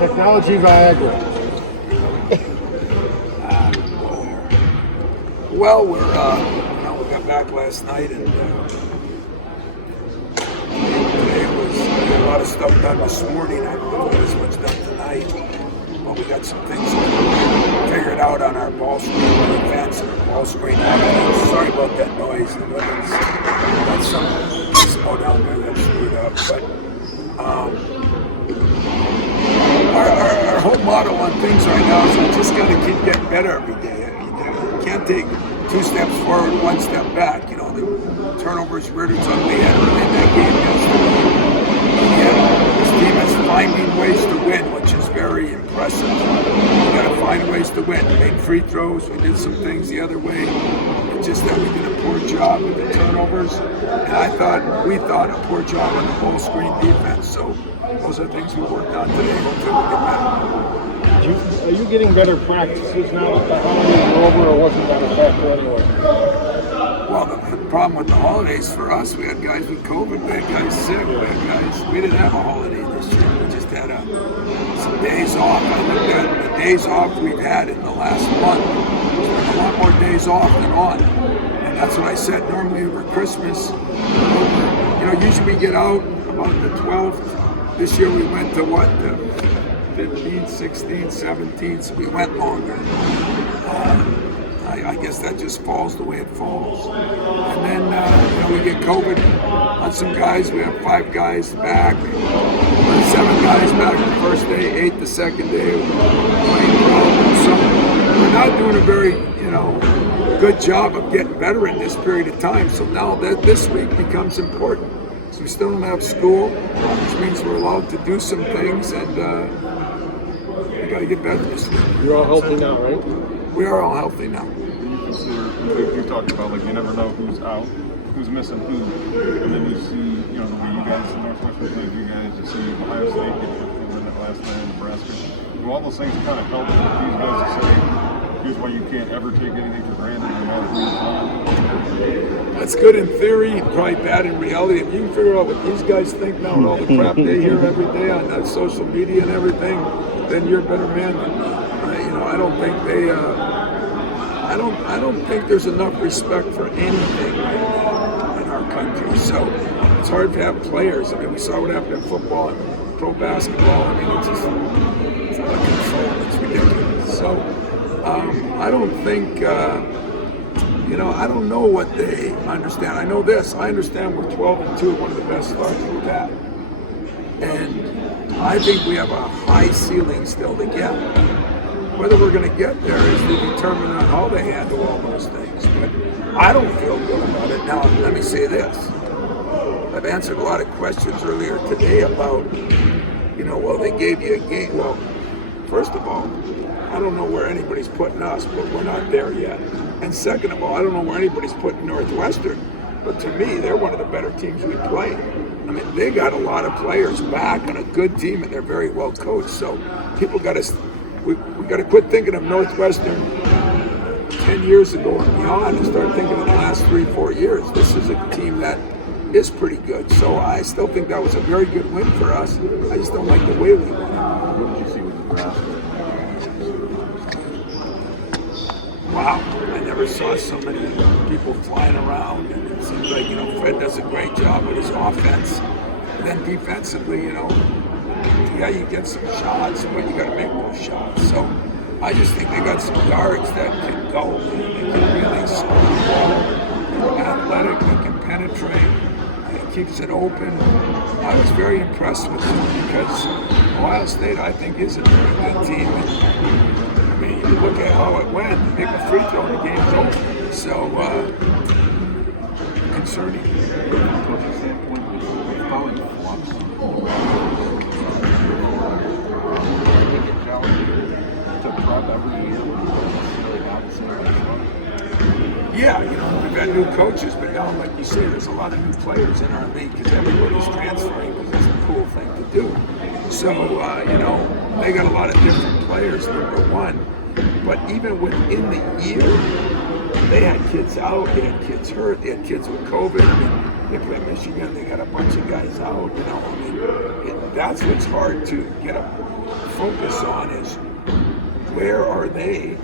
Technology Viagra. Well, we got back last night, and today we got a lot of stuff done this morning. I don't know if we got as much done tonight, but we got some things figured out on our ball screen defense and our ball screen offense. Sorry about that noise. That's some gizmo down there that screwed up. But our whole motto on things right now is we just got to keep getting better every day. You can't take 2 steps forward, 1 step back. You know, the turnovers Ritter's ugly had early in that game yesterday. And this team is finding ways to win, which is very impressive. We got to find ways to win. We made free throws. We did some things the other way. It's just that we did a poor job with the turnovers. And we thought a poor job on the ball screen defense. So those are things we worked on today. Hopefully we'll get better. Are you getting better practices now that the holidays are over, or wasn't that a factor anyway? Well, the problem with the holidays for us, we had guys with COVID, we had guys sick, we didn't have a holiday this year. We just had some days off. I looked at the days off we've had in the last month. There's a lot more days off than on. And that's what I said. Normally over Christmas, usually we get out about the 12th. This year we went to what? 15, 16, 17, so we went longer. I guess that just falls the way it falls. And then, we get COVID on some guys. We have 5 guys back, 7 guys back the first day, 8 the second day. So we're not doing a very, good job of getting better in this period of time. So now that this week becomes important. So we still don't have school, which means we're allowed to do some things, and we got to get better this week. You're all healthy now, right? We are all healthy now. You talked about, you never know who's out, who's missing who, and then you see, the way you guys, the Northwestern played you guys, you see Ohio State get the win that last night in Nebraska. Do all those things kind of help these guys to say, here's why you can't ever take anything for granted no matter who you're on? That's good in theory, probably bad in reality. If you can figure out what these guys think now and all the crap they hear every day on that social media and everything, then you're a better man than me. I don't think I don't think there's enough respect for anything right now in our country. So it's hard to have players. I mean, we saw what happened in football and pro basketball. I mean, it's out of control. It's ridiculous. So I don't think, I don't know what they understand. I know this. I understand we're 12-2, one of the best starts we've had. And I think we have a high ceiling still to get. Whether we're going to get there is determined on how they handle all those things. But I don't feel good about it. Now, let me say this. I've answered a lot of questions earlier today about, they gave you a game. Well, first of all, I don't know where anybody's putting us, but we're not there yet. And second of all, I don't know where anybody's putting Northwestern. But to me, they're one of the better teams we play. I mean, they got a lot of players back on a good team, and they're very well coached. So people got to... We got to quit thinking of Northwestern 10 years ago and beyond and start thinking of the last 3-4 years. This is a team that is pretty good. So I still think that was a very good win for us. I just don't like the way we won. What did you see with Nebraska? Wow, I never saw so many people flying around. And it seems like, Fred does a great job with his offense. And then defensively, yeah, you get some shots, but you got to make those shots. So I just think they got some guards that can go. They can really score the ball. They're athletic. They can penetrate. It keeps it open. I was very impressed with them because Ohio State, I think, is a very good team. And, I mean, you look at how it went. Make a free throw and the game's over. So concerning. Yeah, we've got new coaches, but now, like you say, there's a lot of new players in our league because everybody's transferring because it's a cool thing to do. So, they got a lot of different players, number one. But even within the year, they had kids out, they had kids hurt, they had kids with COVID. I mean, they play Michigan, they got a bunch of guys out, That's what's hard to get a focus on is where are they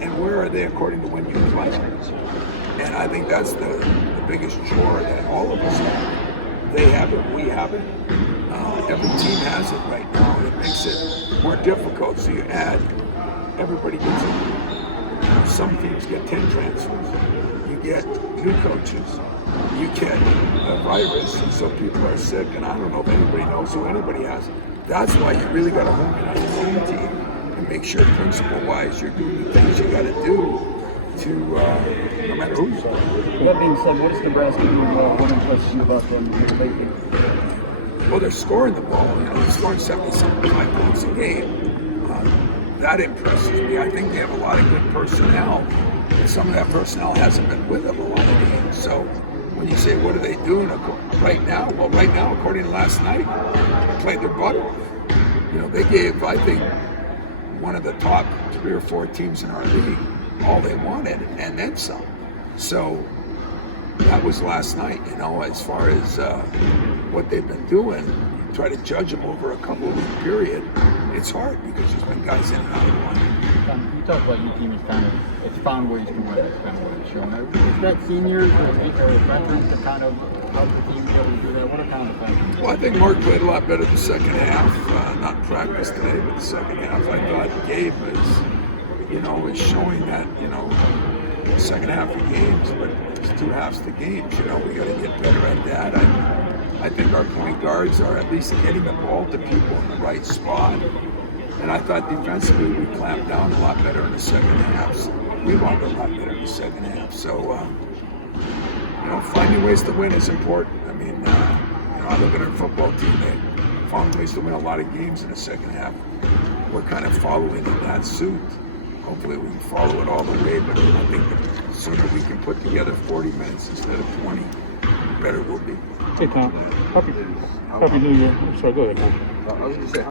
and where are they according to when you play. And I think that's the biggest chore that all of us have. They have it, we have it. Every team has it right now, and it makes it more difficult. So you add, everybody gets it. Some teams get 10 transfers. You get new coaches. You get a virus, and so people are sick, and I don't know if anybody knows who anybody has. That's why you really got to hone in on your own team and make sure principle-wise you're doing the things you got to do to, no matter who you play. That being said, what does Nebraska do well? What impresses you about them lately? Well, they're scoring the ball. You know, they're scoring 75 points a game. That impresses me. I think they have a lot of good personnel, and some of that personnel hasn't been with them a lot of games. So when you say, what are they doing right now? Well, right now, according to last night, they played their butt off. You know, they gave, I think, one of the top 3 or 4 teams in our league all they wanted, and then some. So that was last night, you know, as far as what they've been doing. You try to judge them over a couple of week period, it's hard because there's been guys in and out of one. You talk about your team is it's found ways to win. It's kind of what it's shown. Is that seniors or veterans to kind of help the team be able to do that? What are kind of factors? Well, I think Mark played a lot better the second half. Not practice today, but the second half. I thought Gabe was showing that, the second half of games, but it's 2 halves to games. We got to get better at that. I think our point guards are at least getting the ball to people in the right spot. And I thought defensively we clamped down a lot better in the second half. We won a lot better in the second half. So, finding ways to win is important. I mean, I look at our football team, they found ways to win a lot of games in the second half. We're kind of following in that suit. Hopefully we can follow it all the way, but I think the sooner we can put together 40 minutes instead of 20, the better we'll be. Hey, Tom. Happy New Year. Sorry, go ahead, man. I was going to say,